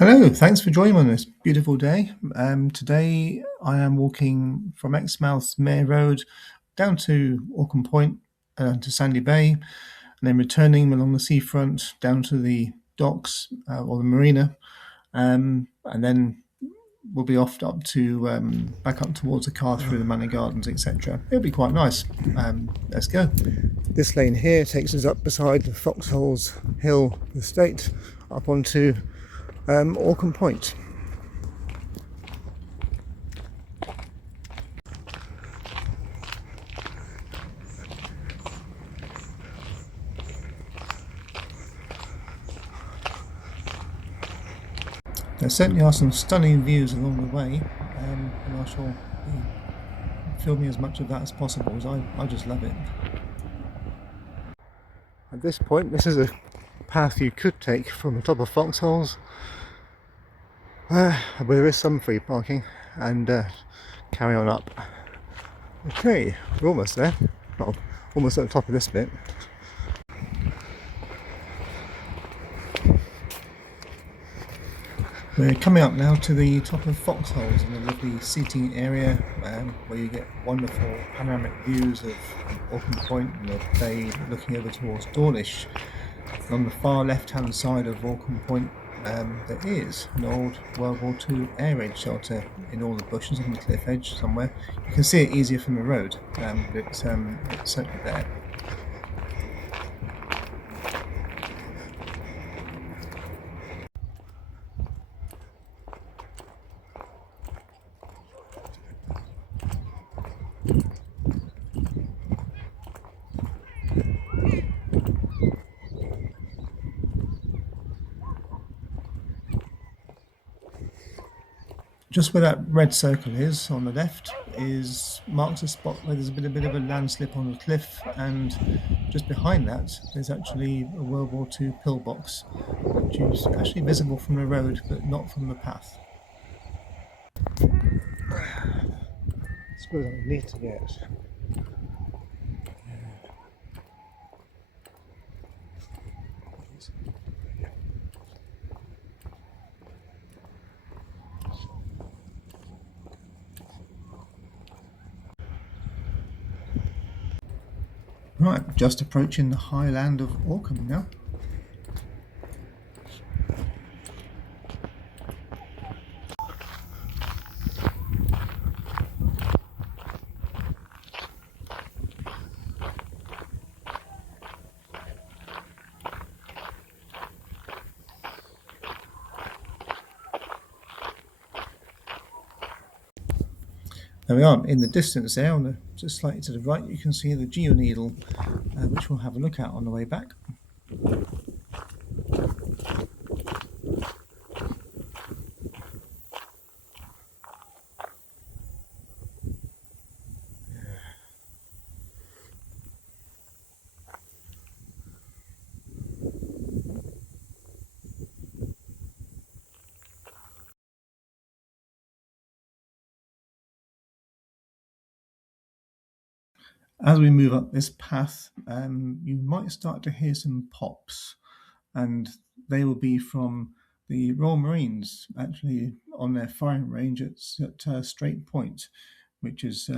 Hello, thanks for joining me on this beautiful day. Today I am walking from Exmouth Mear Road down to Orcombe Point to Sandy Bay, and then returning along the seafront down to the docks or the marina, and then we'll be off up to back up towards the car through the Manor Gardens, etc. It'll be quite nice. Let's go. This lane here takes us up beside the Foxholes Hill estate up onto Orcombe Point. There certainly are some stunning views along the way, and I shall be filming as much of that as possible, as I just love it. At this point, this is a path you could take from the top of Foxholes, where there is some free parking, and carry on up. Okay, we're almost there. Well, almost at the top of this bit. We're coming up now to the top of Foxholes in a lovely seating area where you get wonderful panoramic views of Orcombe Point and the bay looking over towards Dawlish. And on the far left-hand side of Orcombe Point there is an old World War II air raid shelter in all the bushes on the cliff edge somewhere. You can see it easier from the road, but it's certainly there. Just where that red circle is on the left is marks a spot where there's a bit of a landslip on the cliff, and just behind that there's actually a World War II pillbox, which is actually visible from the road but not from the path. I suppose I need to get right, just approaching the high land of Orcombe now. There we are, in the distance there, just slightly to the right, you can see the Geoneedle, which we'll have a look at on the way back. As we move up this path, you might start to hear some pops, and they will be from the Royal Marines, actually on their firing range at Strait Point, which is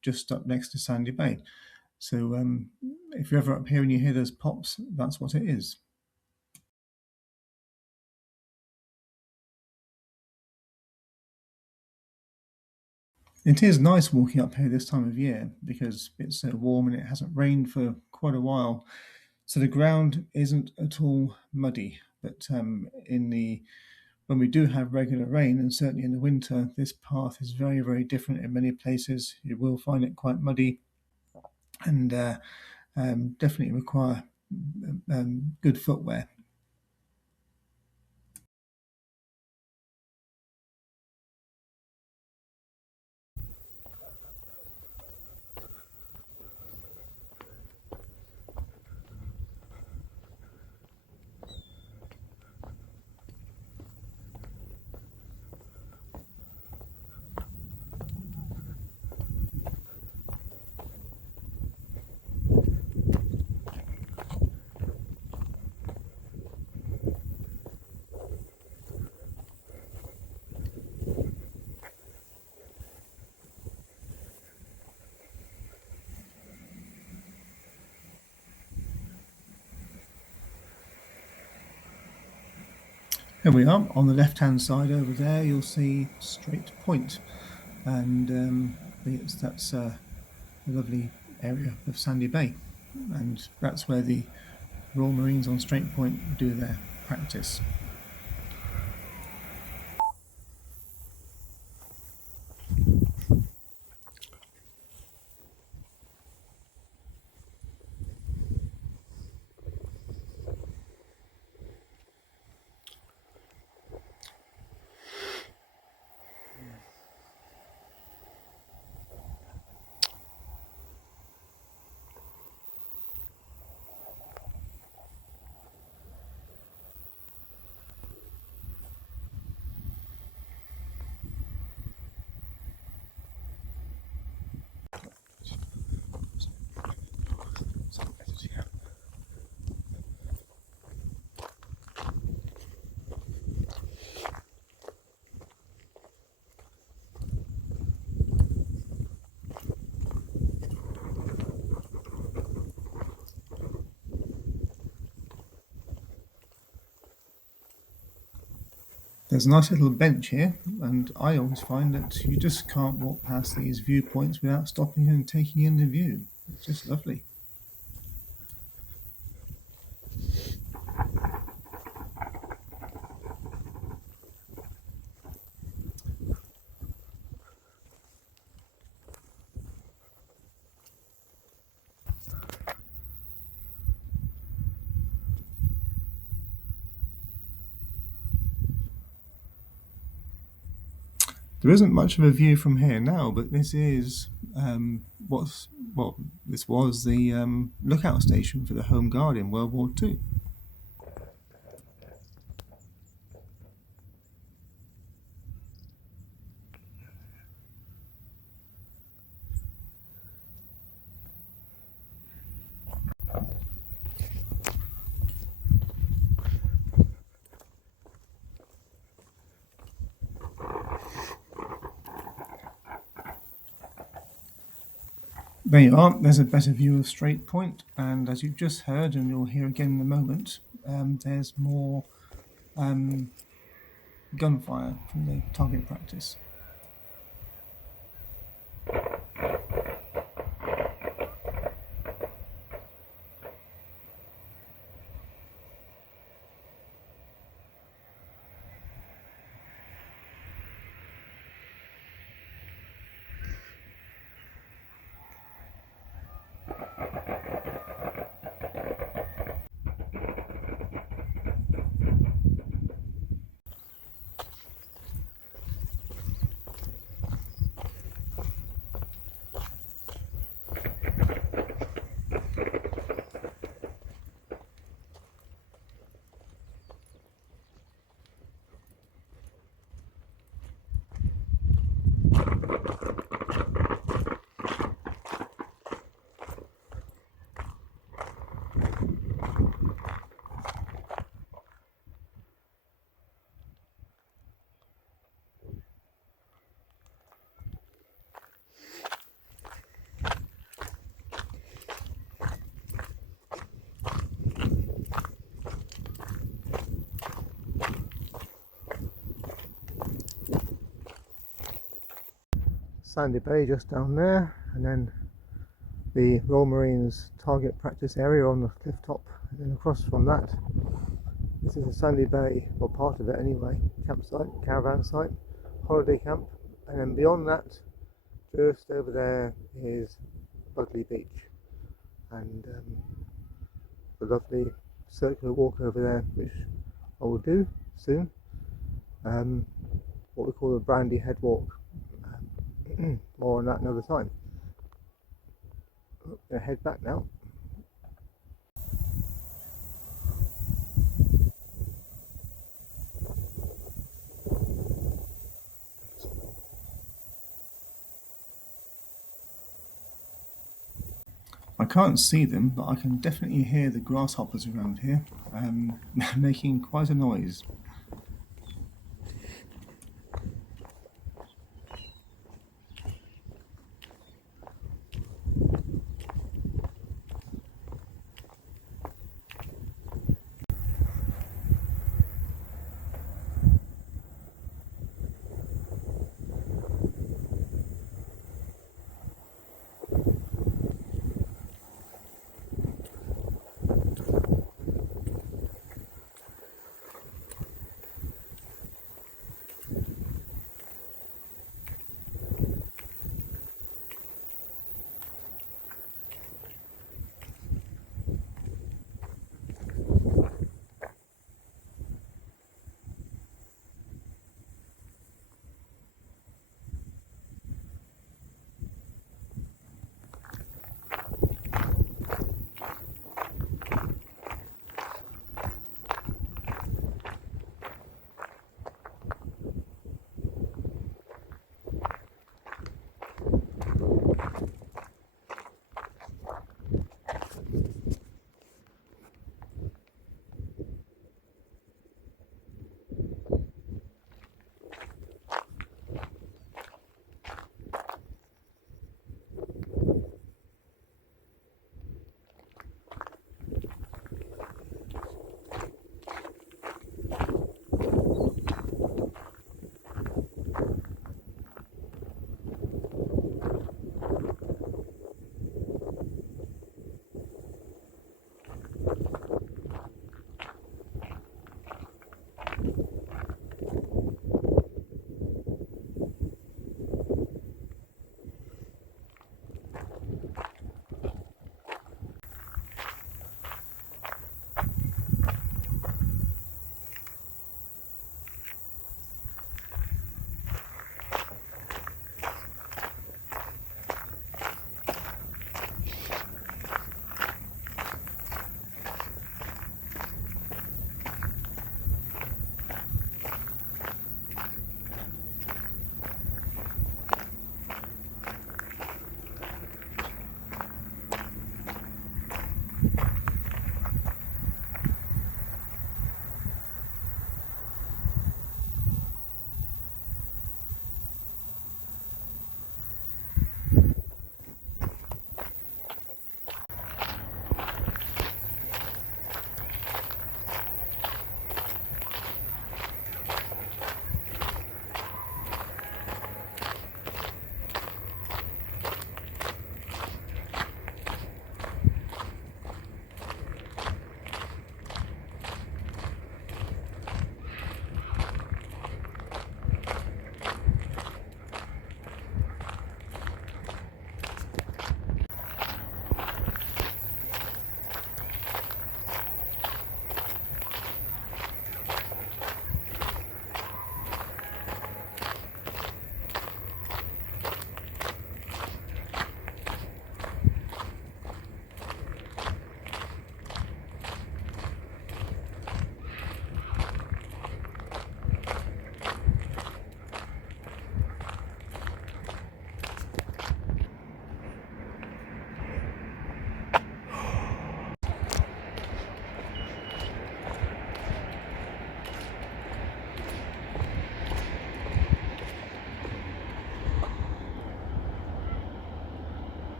just up next to Sandy Bay. So if you're ever up here and you hear those pops, that's what it is. It is nice walking up here this time of year because it's so warm and it hasn't rained for quite a while. So the ground isn't at all muddy, but when we do have regular rain, and certainly in the winter, this path is very, very different in many places. You will find it quite muddy and definitely require good footwear. Here we are. On the left-hand side over there, you'll see Strait Point, and that's a lovely area of Sandy Bay, and that's where the Royal Marines on Strait Point do their practice. There's a nice little bench here, and I always find that you just can't walk past these viewpoints without stopping and taking in the view. It's just lovely. There isn't much of a view from here now, but this is this was the lookout station for the Home Guard in World War II. There you are. There's a better view of Strait Point, and as you've just heard, and you'll hear again in a moment, there's more gunfire from the target practice. Sandy Bay just down there, and then the Royal Marines target practice area on the cliff top, and then across from that, this is the Sandy Bay, or part of it anyway, campsite, caravan site, holiday camp, and then beyond that, just over there is Bugley Beach, and the lovely circular walk over there, which I will do soon, what we call the Brandy Head Walk. More on that another time. Gonna head back now. I can't see them, but I can definitely hear the grasshoppers around here, making quite a noise.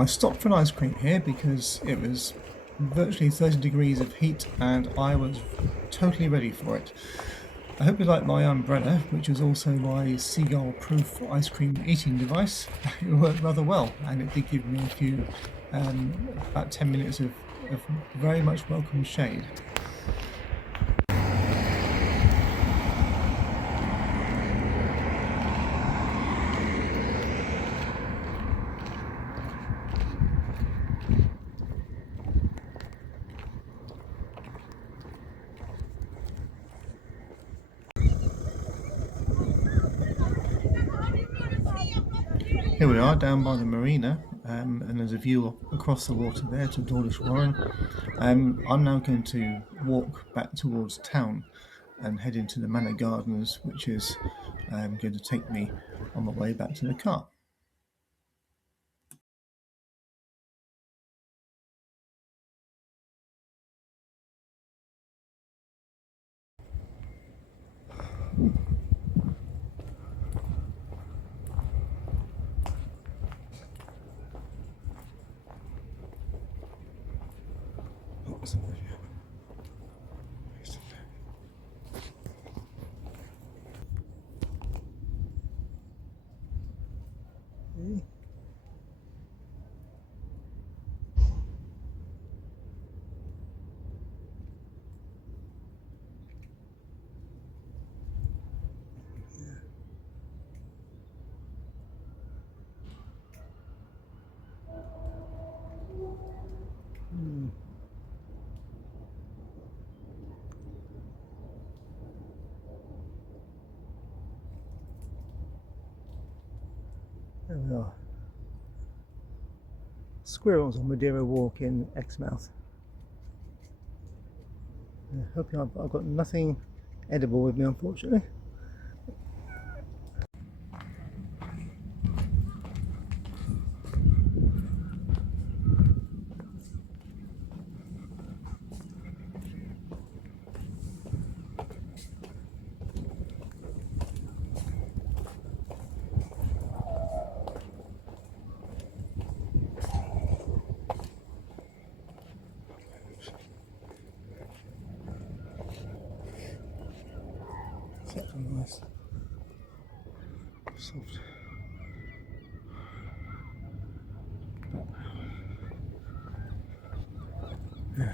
I stopped for an ice cream here because it was virtually 30 degrees of heat and I was totally ready for it. I hope you like my umbrella, which is also my seagull-proof ice cream eating device. It worked rather well, and it did give me a few, about 10 minutes of very much welcome shade. Here we are down by the marina, and there's a view across the water there to Dawlish Warren. I'm now going to walk back towards town and head into the Manor Gardens, which is going to take me on my way back to the car. There we are. Squirrels on Madeira Walk in Exmouth. I hope I've got nothing edible with me, unfortunately. That's nice. Soft. Yeah.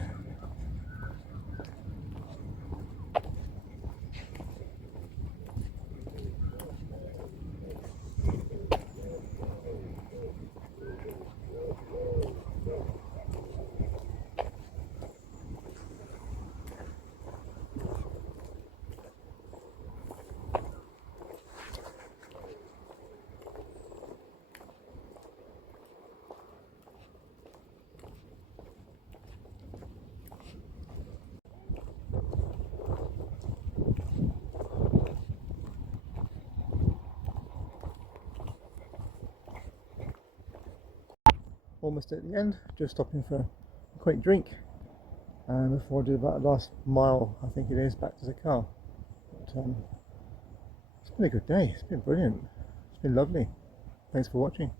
Almost at the end, just stopping for a quick drink before I do about the last mile, I think it is, back to the car. But, it's been a good day, it's been brilliant, it's been lovely. Thanks for watching.